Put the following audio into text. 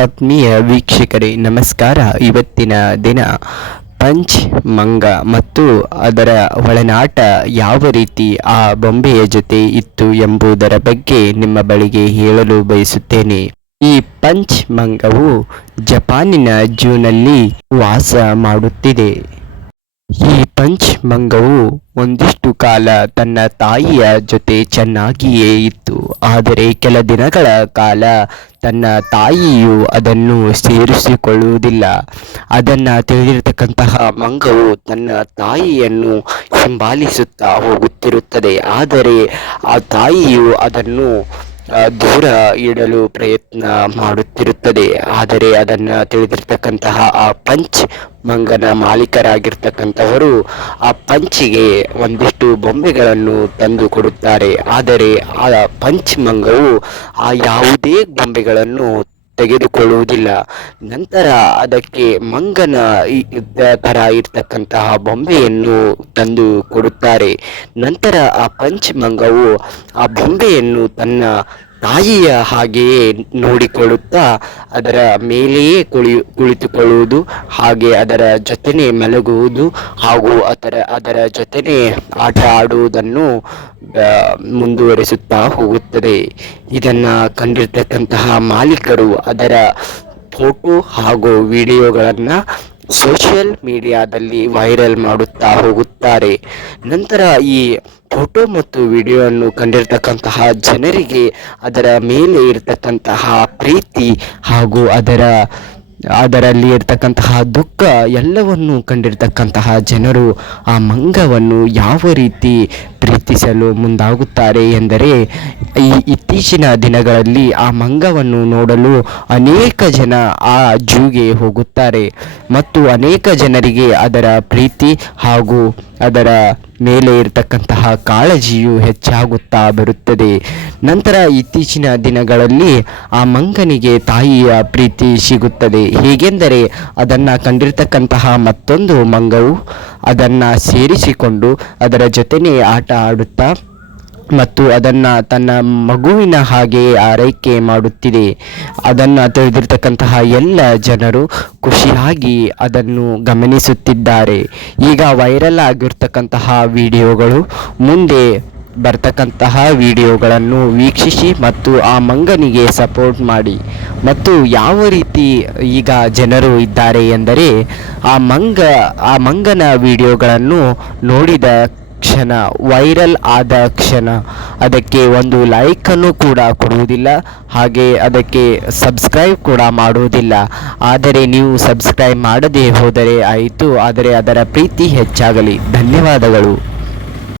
ಆತ್ಮೀಯ ವೀಕ್ಷಕರೇ ನಮಸ್ಕಾರ. ಇವತ್ತಿನ ದಿನ ಪಂಚ್ ಮಂಗ ಮತ್ತು ಅದರ ಒಳನಾಟ ಯಾವ ರೀತಿ ಆ ಬೊಂಬೆಯ ಜೊತೆ ಇತ್ತು ಎಂಬುದರ ಬಗ್ಗೆ ನಿಮ್ಮ ಬಳಿಗೆ ಹೇಳಲು ಬಯಸುತ್ತೇನೆ. ಈ ಪಂಚ್ ಮಂಗವು ಜಪಾನಿನ ಝೂನಲ್ಲಿ ವಾಸ ಮಾಡುತ್ತಿದೆ. ಈ ಪಂಚ್ ಮಂಗವು ಒಂದಿಷ್ಟು ಕಾಲ ತನ್ನ ತಾಯಿಯ ಜೊತೆ ಚೆನ್ನಾಗಿಯೇ ಇತ್ತು. ಆದರೆ ಕೆಲ ದಿನಗಳ ಕಾಲ ತನ್ನ ತಾಯಿಯು ಅದನ್ನು ಸೇರಿಸಿಕೊಳ್ಳುವುದಿಲ್ಲ. ಅದನ್ನು ತಿಳಿದಿರತಕ್ಕಂತಹ ಮಂಗವು ತನ್ನ ತಾಯಿಯನ್ನು ಹಿಂಬಾಲಿಸುತ್ತಾ ಹೋಗುತ್ತಿರುತ್ತದೆ. ಆದರೆ ಆ ತಾಯಿಯು ಅದನ್ನು ದೂರ ಇಡಲು ಪ್ರಯತ್ನ ಮಾಡುತ್ತಿರುತ್ತದೆ. ಆದರೆ ಅದನ್ನು ತಿಳಿದಿರ್ತಕ್ಕಂತಹ ಆ ಪಂಚ್ ಮಂಗನ ಮಾಲೀಕರಾಗಿರ್ತಕ್ಕಂಥವರು ಆ ಪಂಚಿಗೆ ಒಂದಿಷ್ಟು ಬೊಂಬೆಗಳನ್ನು ತಂದು ಕೊಡುತ್ತಾರೆ. ಆದರೆ ಆ ಪಂಚ್ ಮಂಗವು ಆ ಯಾವುದೇ ಬೊಂಬೆಗಳನ್ನು ತೆಗೆದುಕೊಳ್ಳುವುದಿಲ್ಲ. ನಂತರ ಅದಕ್ಕೆ ಮಂಗನ ತರ ಇರ್ತಕ್ಕಂತಹ ಬೊಂಬೆಯನ್ನು ತಂದು ಕೊಡುತ್ತಾರೆ. ನಂತರ ಆ ಪಂಚ್ ಮಂಗವು ಆ ಬೊಂಬೆಯನ್ನು ತನ್ನ ತಾಯಿಯ ಹಾಗೆಯೇ ನೋಡಿಕೊಳ್ಳುತ್ತಾ ಅದರ ಮೇಲೆಯೇ ಕುಳಿತುಕೊಳ್ಳುವುದು, ಹಾಗೆ ಅದರ ಜೊತೆನೆ ಮಲಗುವುದು ಹಾಗೂ ಅದರ ಜೊತೆನೆ ಆಟ ಆಡುವುದನ್ನು ಮುಂದುವರಿಸುತ್ತಾ ಹೋಗುತ್ತದೆ. ಇದನ್ನು ಕಂಡಿರ್ತಕ್ಕಂತಹ ಮಾಲೀಕರು ಅದರ ಫೋಟೋ ಹಾಗೂ ವಿಡಿಯೋಗಳನ್ನು ಸೋಷಿಯಲ್ ಮೀಡಿಯಾದಲ್ಲಿ ವೈರಲ್ ಮಾಡುತ್ತಾ ಹೋಗುತ್ತಾರೆ. ನಂತರ ಈ ಫೋಟೋ ಮತ್ತು ವಿಡಿಯೋವನ್ನು ಕಂಡಿರ್ತಕ್ಕಂತಹ ಜನರಿಗೆ ಅದರ ಮೇಲೆ ಇರತಕ್ಕಂತಹ ಪ್ರೀತಿ ಹಾಗೂ ಅದರಲ್ಲಿ ಇರ್ತಕ್ಕಂತಹ ದುಃಖ ಎಲ್ಲವನ್ನು ಕಂಡಿರ್ತಕ್ಕಂತಹ ಜನರು ಆ ಮಂಗವನ್ನು ಯಾವ ರೀತಿ ಪ್ರೀತಿಸಲು ಮುಂದಾಗುತ್ತಾರೆ ಎಂದರೆ, ಈ ಇತ್ತೀಚಿನ ದಿನಗಳಲ್ಲಿ ಆ ಮಂಗವನ್ನು ನೋಡಲು ಅನೇಕ ಜನ ಆ ಝೂಗೆ ಹೋಗುತ್ತಾರೆ ಮತ್ತು ಅನೇಕ ಜನರಿಗೆ ಅದರ ಪ್ರೀತಿ ಹಾಗೂ ಅದರ ಮೇಲೆ ಇರತಕ್ಕಂತಹ ಕಾಳಜಿಯು ಹೆಚ್ಚಾಗುತ್ತಾ ಬರುತ್ತದೆ. ನಂತರ ಇತ್ತೀಚಿನ ದಿನಗಳಲ್ಲಿ ಆ ಮಂಗನಿಗೆ ತಾಯಿಯ ಪ್ರೀತಿ ಸಿಗುತ್ತದೆ. ಹೇಗೆಂದರೆ ಅದನ್ನು ಕಂಡಿರ್ತಕ್ಕಂತಹ ಮತ್ತೊಂದು ಮಂಗವು ಅದನ್ನು ಸೇರಿಸಿಕೊಂಡು ಅದರ ಜೊತೆನೇ ಆಟ ಆಡುತ್ತಾ ಮತ್ತು ಅದನ್ನು ತನ್ನ ಮಗುವಿನ ಹಾಗೆಯೇ ಆರೈಕೆ ಮಾಡುತ್ತಿದೆ. ಅದನ್ನು ತಿಳಿದಿರ್ತಕ್ಕಂತಹ ಎಲ್ಲ ಜನರು ಖುಷಿಯಾಗಿ ಅದನ್ನು ಗಮನಿಸುತ್ತಿದ್ದಾರೆ. ಈಗ ವೈರಲ್ ಆಗಿರ್ತಕ್ಕಂತಹ ವಿಡಿಯೋಗಳು, ಮುಂದೆ ಬರ್ತಕ್ಕಂತಹ ವಿಡಿಯೋಗಳನ್ನು ವೀಕ್ಷಿಸಿ ಮತ್ತು ಆ ಮಂಗನಿಗೆ ಸಪೋರ್ಟ್ ಮಾಡಿ. ಮತ್ತು ಯಾವ ರೀತಿ ಈಗ ಜನರು ಇದ್ದಾರೆ ಎಂದರೆ, ಆ ಮಂಗನ ವಿಡಿಯೋಗಳನ್ನು ನೋಡಿದ ಕ್ಷಣ, ವೈರಲ್ ಆದ ಕ್ಷಣ ಅದಕ್ಕೆ ಒಂದು ಲೈಕನ್ನು ಕೂಡ ಕೊಡುವುದಿಲ್ಲ, ಹಾಗೆ ಅದಕ್ಕೆ ಸಬ್ಸ್ಕ್ರೈಬ್ ಕೂಡ ಮಾಡುವುದಿಲ್ಲ. ಆದರೆ ನೀವು ಸಬ್ಸ್ಕ್ರೈಬ್ ಮಾಡದೇ ಹೋದರೆ ಆಯಿತು, ಆದರೆ ಅದರ ಪ್ರೀತಿ ಹೆಚ್ಚಾಗಲಿ. ಧನ್ಯವಾದಗಳು.